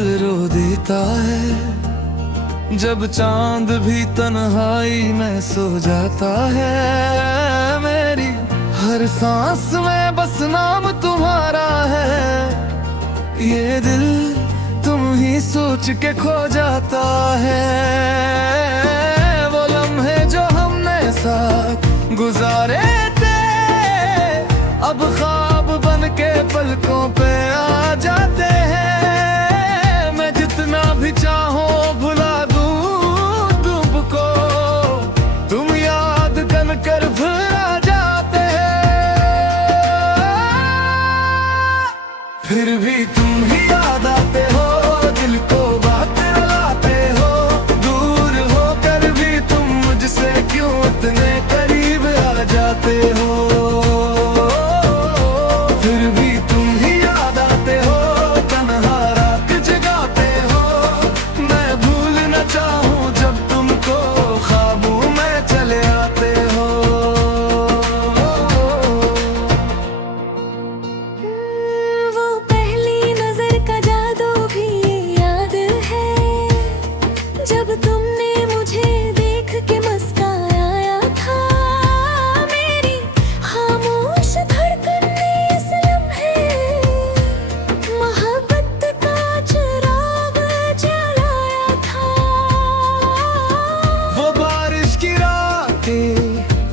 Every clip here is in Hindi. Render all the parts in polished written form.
दिल रो देता है, जब चांद भी तन्हाई में सो जाता है। मेरी हर सांस में बस नाम तुम्हारा है, ये दिल तुम ही सोच के खो जाता है। वो लम्हे जो हमने साथ गुजारे थे, अब ख्वाब बन के पलकों पे आ जाते हैं। मैं जितना भी चाहूं भुला दूं तुमको, तुम याद कर फिर आ जाते हैं। फिर भी तुम ही याद आते हो, दिल को बात रुलाते हो। दूर होकर भी तुम मुझसे क्यों इतने करीब आ जाते हो।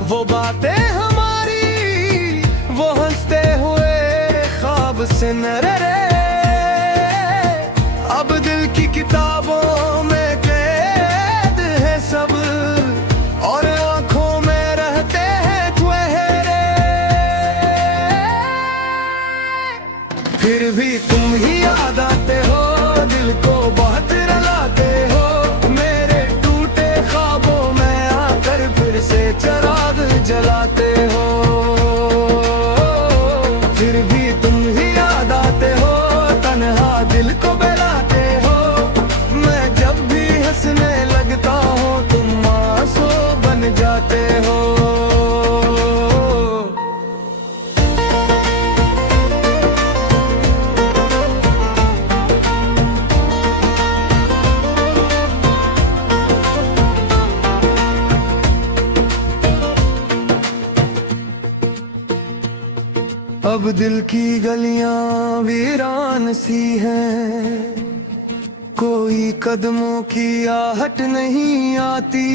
वो बातें हमारी, वो हंसते हुए ख्वाब से न रहे। अब दिल की किताबों में कैद है सब, और आंखों में रहते हैं ठहरे। फिर भी तुम ही याद आते हो, दिल को बहुत रुलाते हो। मेरे टूटे ख्वाबों में आकर फिर से चिराग जलाते हो। फिर भी तुम ही याद आते हो, तन्हा दिल को बहलाते हो। मैं जब भी हंसने लगता हूँ तुम आंसू बन जाते हो। अब दिल की गलियां वीरान सी हैं, कोई कदमों की आहट नहीं आती।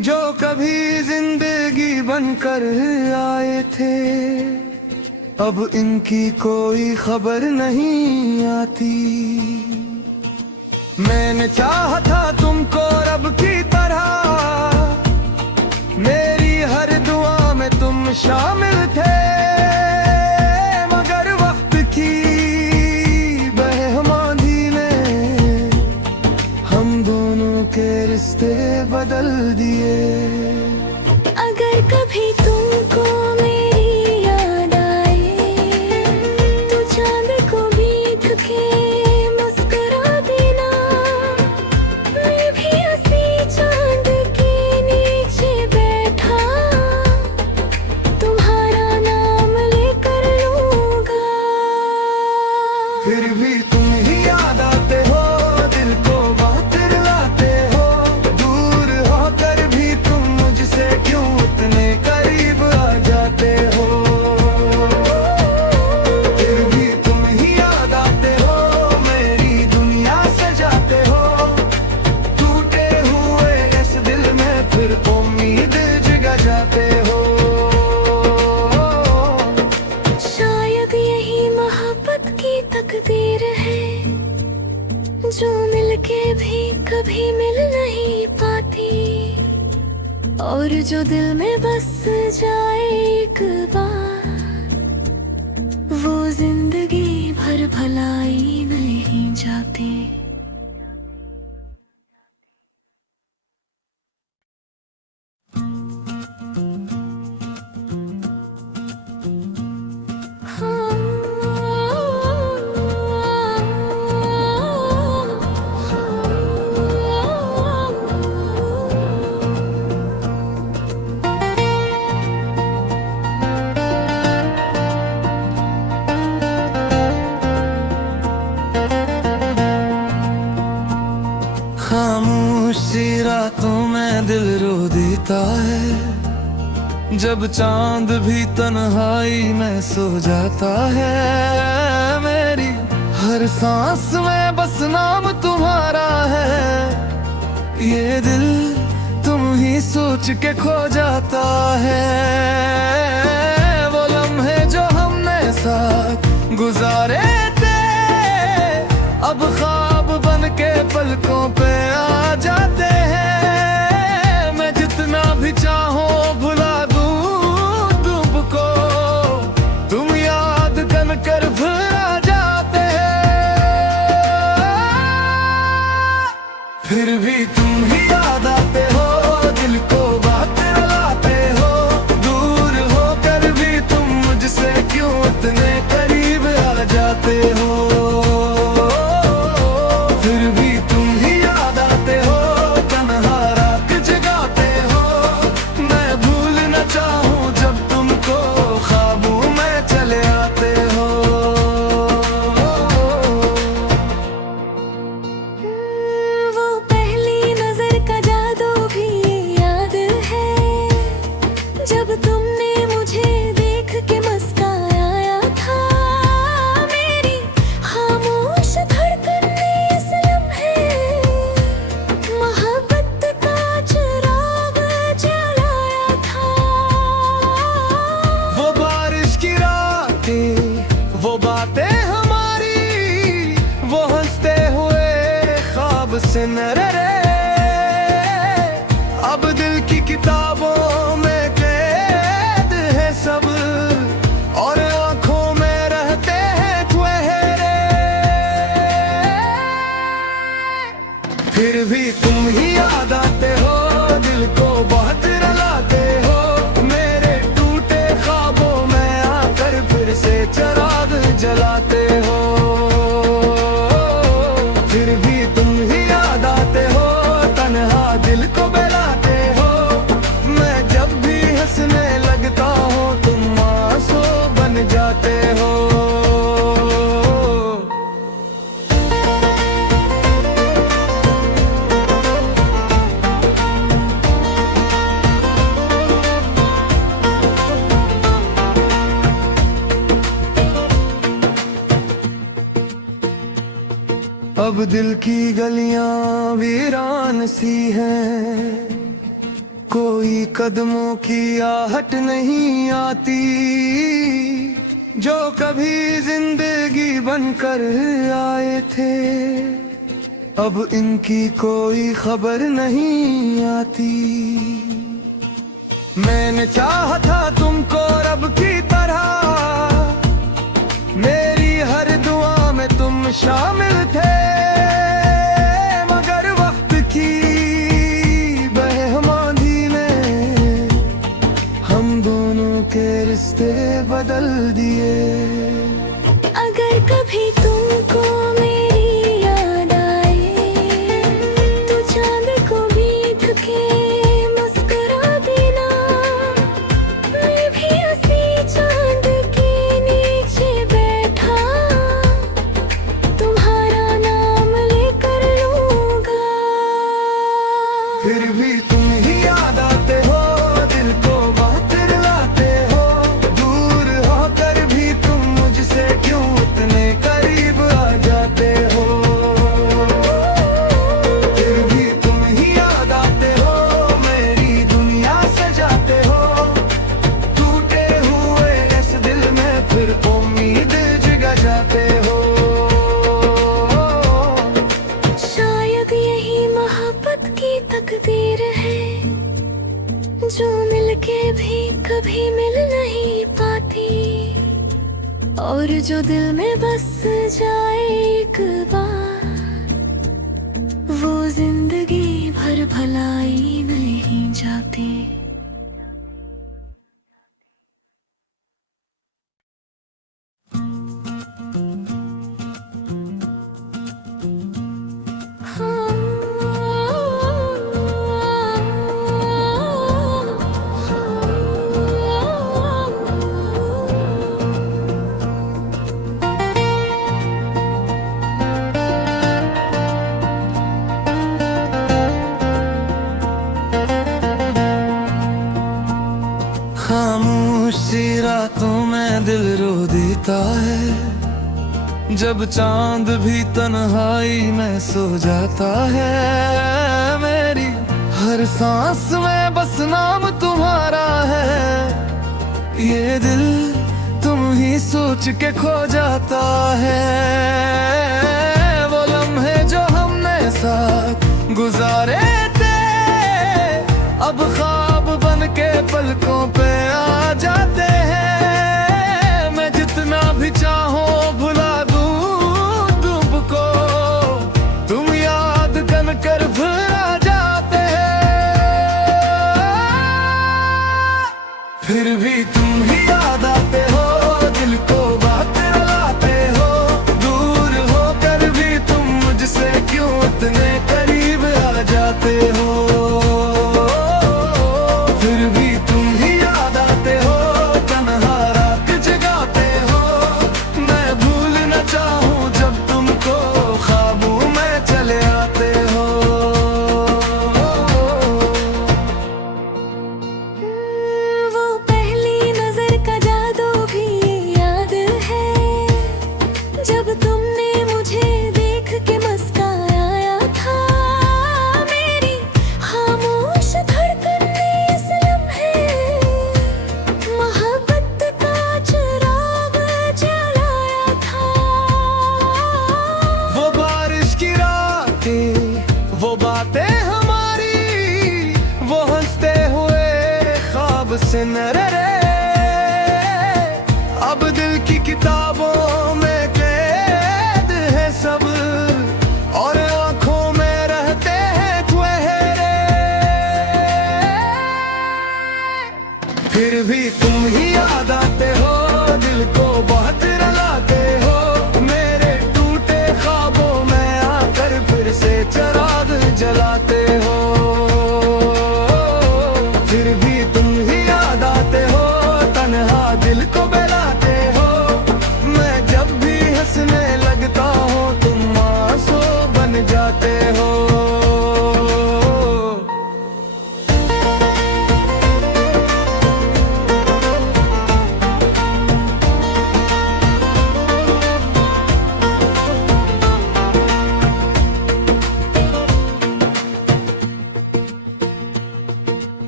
जो कभी जिंदगी बनकर आए थे, अब इनकी कोई खबर नहीं आती। मैंने चाहा था तुमको रब की तरह, मेरी हर दुआ में तुम शामिल थे। मगर वक्त की बेहमानी ने हम दोनों के रिश्ते बदल दिए। अगर कभी तुमको मेरी याद आए, तो चांद को भी धके मुस्कुरा देना। मैं भी हंसी चांद के नीचे बैठा, तुम्हारा नाम लेकर लूंगा। फिर भी तुम ही याद आते हो, दिल को बहुत रुलाते हो। दूर होकर भी तुम मुझसे क्यों इतने करीब आ जाते हो। फिर भी तुम ही याद आते हो, मेरी दुनिया सजाते हो। टूटे हुए इस दिल में फिर उम्मीद जगा जाते हो। शायद यही मोहब्बत की तकदीर है, जो मिलके भी कभी मिल नहीं पाती। और जो दिल में बस जाए एक बार, वो जिंदगी भर भलाई नहीं जाती। रातों में दिल रो देता है, जब चांद भी तन्हाई में सो जाता है। मेरी हर सांस में बस नाम तुम्हारा है, ये दिल तुम ही सोच के खो जाता है। वो लम्हे जो हमने साथ गुजारे थे, अब ख्वाब बन के पलकों पे आ जाते हैं। मैं जितना भी चाहूं भुला दूं तुमको, तुम याद कर भुला जाते हैं। फिर भी तुम ही याद आते हो, दिल को बात रुलाते हो। दूर होकर भी तुम मुझसे क्यों इतने करीब आ जाते हो। फिर भी तुम ही याद आते हो, तन्हा रात जगाते हो। मैं भूल न चाहूं जब तुमको ख्वाबों में चले आते हो। वो पहली नजर का जादू भी याद है, जब तुमने मुझे देख के मुस्कुराया था। मेरी खामोश धड़कन ने इस लम्हे मोहब्बत का चिराग जलाया था। वो बारिश की रातें, वो बातें हमारी, वो हंसते हुए ख्वाब से न डरे। अब दिल की किताबों में कैद है सब, और आंखों में रहते हैं ठहरे। फिर भी तुम ही याद आते हो, दिल को बहुत रुलाते हो। मेरे टूटे ख्वाबों में आकर फिर से चिराग जलाते हो। फिर भी तुम ही याद आते हो, तन्हा दिल को बहलाते हो। मैं जब भी हंसने लगता हूँ तुम आंसू बन जाते हो। अब दिल की गलियां वीरान सी हैं, कोई कदमों की आहट नहीं आती। जो कभी जिंदगी बनकर आए थे, अब इनकी कोई खबर नहीं आती। मैंने चाहा था तुमको रब की तरह, मेरी हर दुआ में तुम शामिल थे। मगर वक्त की बेहमानी ने हम दोनों के रिश्ते बदल दिए। अगर कभी तुमको मेरी याद आए, तो चांद को बीत के मुस्कुरा देना। मैं भी उसी चांद के नीचे बैठा तुम्हारा नाम लेकर लूंगा। फिर भी तुम ही याद आते हो, दिल को बात रुलाते हो। दूर होकर भी तुम मुझसे क्यों इतने करीब आ जाते हो। फिर भी तुम ही याद आते हो, मेरी दुनिया सजाते हो। टूटे हुए इस दिल में फिर उम्मीद जगा जाते हो। शायद यही मोहब्बत की तकदीर है, जो मिलके भी कभी मिल नहीं पाती। और जो दिल में बस जाए एक बार, वो जिंदगी भर भलाई नहीं जाती। होता है, जब चांद भी तन्हाई में सो जाता है। मेरी हर सांस में बस नाम तुम्हारा है, ये दिल तुम ही सोच के खो जाता है। वो लम्हे जो हमने साथ गुजारे थे, अब ख्वाब बन के पलकों पे आ जाते हैं। मैं जितना भी चाहूं भुला दूं तुमको, तुम याद कर भुला जाते हैं। फिर भी तुम ही याद आते हो, दिल को बात रुलाते हो। दूर होकर भी तुम मुझसे क्यों इतने करीब आ जाते हो। फिर भी तुम ही याद आते हो, तन्हा रात जगाते हो। मैं भूल न चाहूं जब तुमको ख्वाबों में चले आते हो। वो पहली नजर का जादू भी याद है, जब तुमने मुझे देख के मुस्कुराया था। मेरी खामोश धड़कन ने इस लम्हे मोहब्बत का चिराग जलाया था। वो बारिश की रातें, वो बातें हमारी, वो हंसते हुए ख्वाब से न रे। अब दिल की किताबों में कैद है सब, और आंखों में रहते हैं ठहरे। फिर भी तुम ही याद आते हो, दिल को बहुत रुलाते हो। मेरे टूटे ख्वाबों में आकर फिर से चिराग जलाते हो। फिर भी तुम ही याद आते हो, तन्हा दिल को बहलाते हो। मैं जब भी हंसने लगता हूँ तुम आंसू बन जाते हो।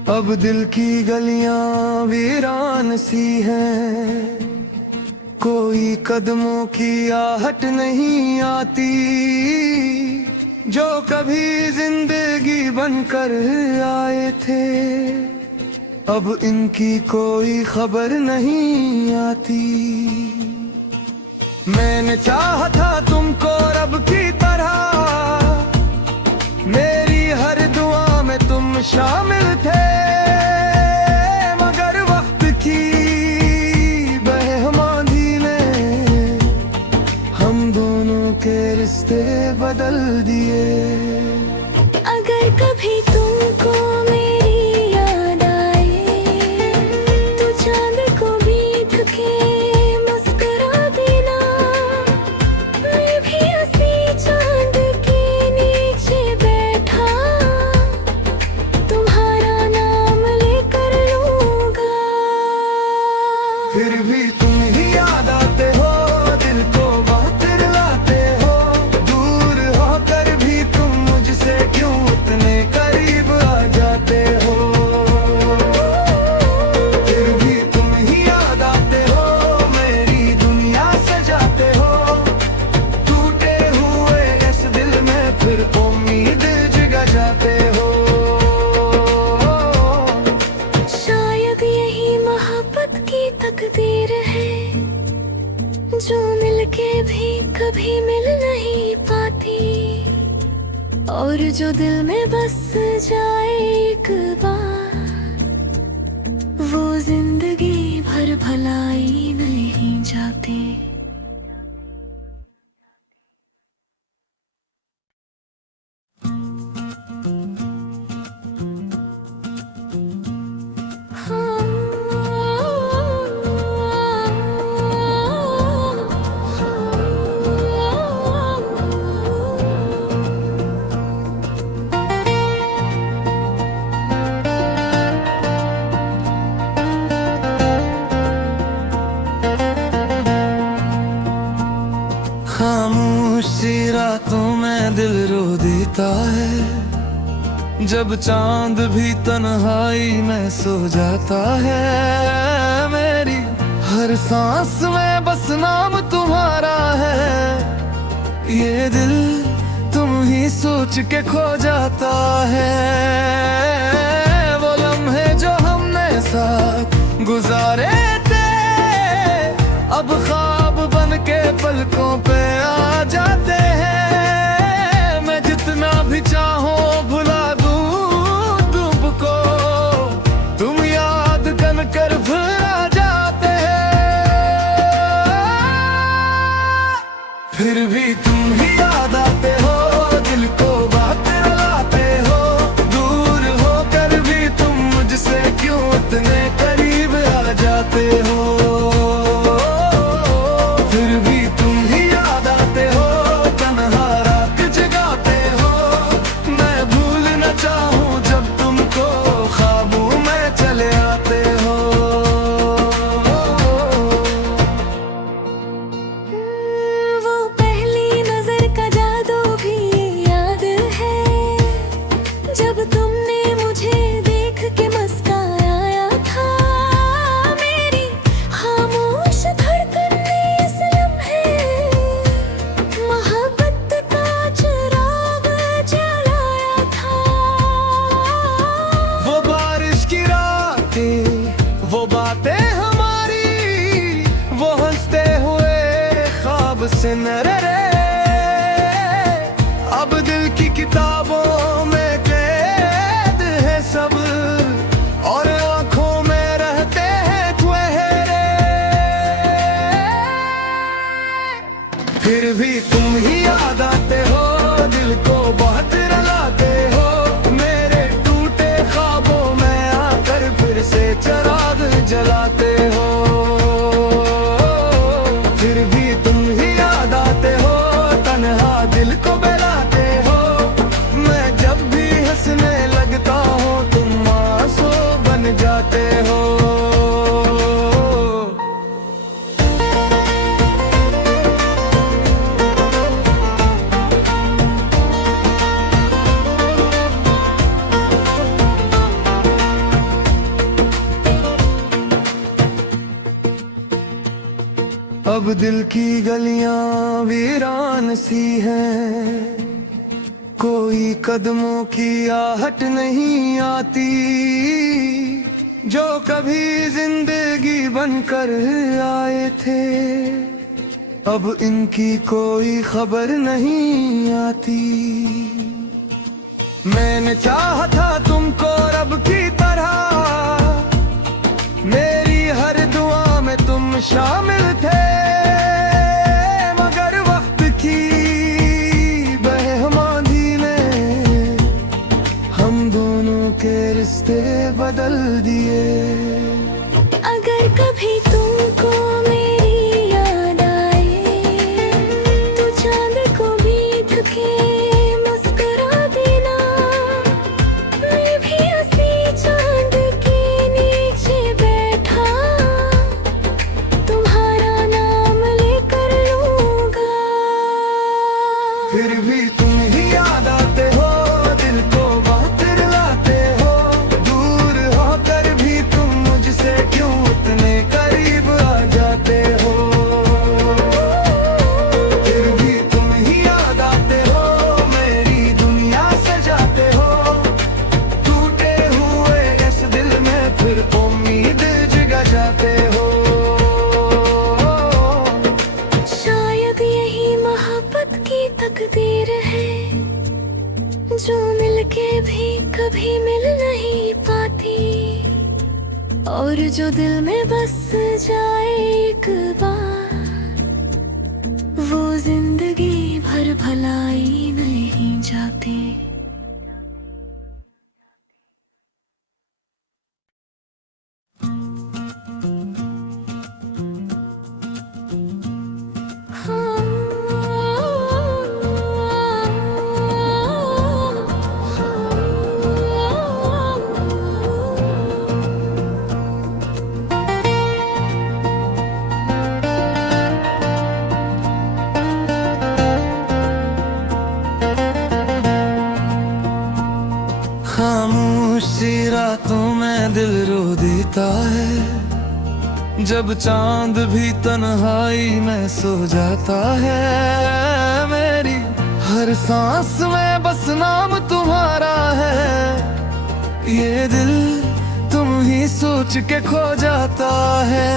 अब दिल की गलियां वीरान सी हैं, कोई कदमों की आहट नहीं आती। जो कभी जिंदगी बनकर आए थे, अब इनकी कोई खबर नहीं आती। मैंने चाहा था तुमको रब की तरह, मेरी हर दुआ में तुम शामिल थे। मगर वक्त की बेहमानी ने हम दोनों के रिश्ते बदल दिए। अगर कभी तुमको मेरी याद आए, तो चांद को बीत के मुस्कुरा देना। मैं भी उसी चांद के नीचे बैठा तुम्हारा नाम लेकर लूंगा। फिर भी तुम ही याद आते हो, दिल को बहुत रुलाते हो। दूर होकर भी तुम मुझसे क्यों इतने करीब आ जाते हो। फिर भी तुम ही याद आते हो, मेरी दुनिया सजाते हो। टूटे हुए इस दिल में फिर उम्मीद जगा जाते हो। शायद यही मोहब्बत की तकदीर है, जो मिलके भी कभी मिल नहीं पाती। और जो दिल में बस जाए एक बार, वो जिंदगी भर भलाई नहीं जाती। रातों में दिल रो देता है, जब चांद भी तन्हाई में सो जाता है। मेरी हर सांस में बस नाम तुम्हारा है, ये दिल तुम ही सोच के खो जाता है। वो लम्हे जो हमने साथ गुजारे थे, अब ख्वाब बन के पलकों पे आ जाते हैं। मैं जितना भी चाहूं भुला दूं तुमको, तुम याद कर भुला जाते हैं। फिर भी तुम ही याद आते हो, दिल को बात रुलाते हो। दूर होकर भी तुम मुझसे क्यों इतने करीब आ जाते हो। फिर भी तुम ही याद आते हो, तन्हा रात जगाते हो। मैं भूल न चाहूं जब तुमको ख्वाबों में चले आते हो। वो पहली नजर का जादू भी याद है, जब तुमने मुझे देख के मुस्कुराया था। मेरी खामोश धड़कन ने इस लम्हे मोहब्बत का चिराग जलाया था। वो बारिश की रातें, वो बातें हमारी, वो हंसते हुए ख्वाब से न डरे। अब दिल की किताबों में कैद है सब, और आंखों में रहते हैं ठहरे। फिर भी तुम ही याद आते हो, दिल को बहुत रुलाते हो। मेरे टूटे ख्वाबों में आकर फिर से चिराग जलाते हो। फिर भी तुम ही याद आते हो, तन्हा दिल को बहलाते हो। मैं जब भी हंसने लगता हूँ तुम आंसू बन जाते हो। अब दिल की गलियां वीरान सी हैं, कोई कदमों की आहट नहीं आती। जो कभी जिंदगी बनकर आए थे, अब इनकी कोई खबर नहीं आती। मैंने चाहा था तुमको रब की तरह, मेरी हर दुआ में तुम शामिल थे। मगर वक्त की बेहमानी ने हम दोनों के रिश्ते बदल दिए। अगर कभी तुमको मेरी याद आए, तो चांद को बीत के मुस्कुरा देना। मैं भी उसी चांद के नीचे बैठा तुम्हारा नाम लेकर लूंगा। फिर भी तुम ही याद आते हो, दिल को बहुत रुलाते हो। दूर होकर भी तुम मुझसे क्यों इतने करीब आ जाते हो। फिर भी तुम ही याद आते हो, मेरी दुनिया सजाते हो। टूटे हुए इस दिल में फिर उम्मीद जगा जाते हो। शायद यही मोहब्बत की तकदीर है, जो मिलके भी कभी मिल नहीं पाती। और जो दिल में बस जाए एक बार, वो जिंदगी भर भलाई नहीं जाती। दिल रो देता है, जब चांद भी तन्हाई में सो जाता है। मेरी हर सांस में बस नाम तुम्हारा है, ये दिल तुम ही सोच के खो जाता है।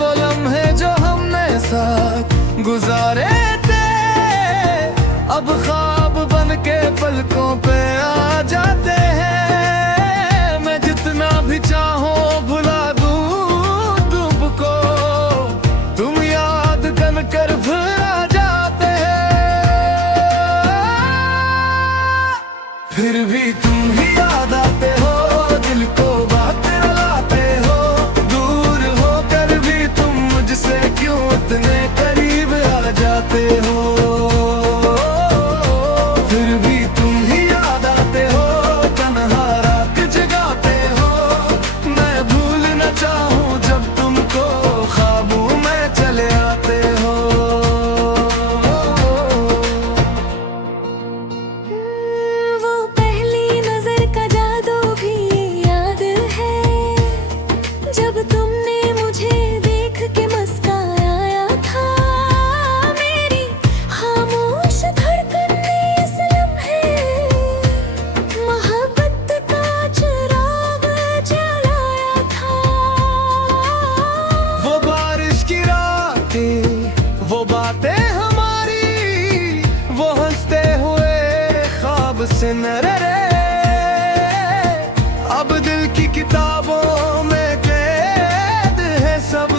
वो लम्हे जो हमने साथ गुजारे थे, अब ख्वाब बन के पलकों पे आ जाते हैं। मैं जितना भी चाहूं भुला दूं तुमको, तुम याद कर फिर आ जाते हैं। फिर भी तुम ही याद आते हो, दिल को बात रुलाते हो। दूर होकर भी तुम मुझसे क्यों इतने करीब आ जाते हो। फिर भी तुम ही याद आते हो, तन्हा रात जगाते हो। मैं भूल न चाहूं जब तुमको ख्वाबों में चले आते हो। वो पहली नजर का जादू भी याद है, जब तुमने मुझे देख के मुस्कुराया था। मेरी खामोश धड़कन ने इस लम्हे मोहब्बत का चिराग जलाया था। वो बारिश की रातें, वो बातें हमारी, वो हंसते हुए ख्वाब से न डरे। अब दिल की किताबों में कैद है सब,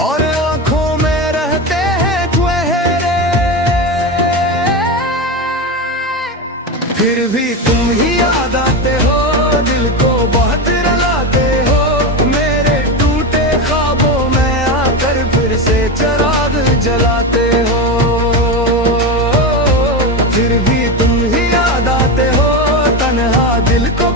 और आंखों में रहते हैं चेहरे। फिर भी तुम ही याद आते हो, दिल को बहुत रुलाते हो। मेरे टूटे ख्वाबों में आकर फिर से चिराग जलाते हो। फिर भी तुम ही याद आते हो, तन्हा दिल को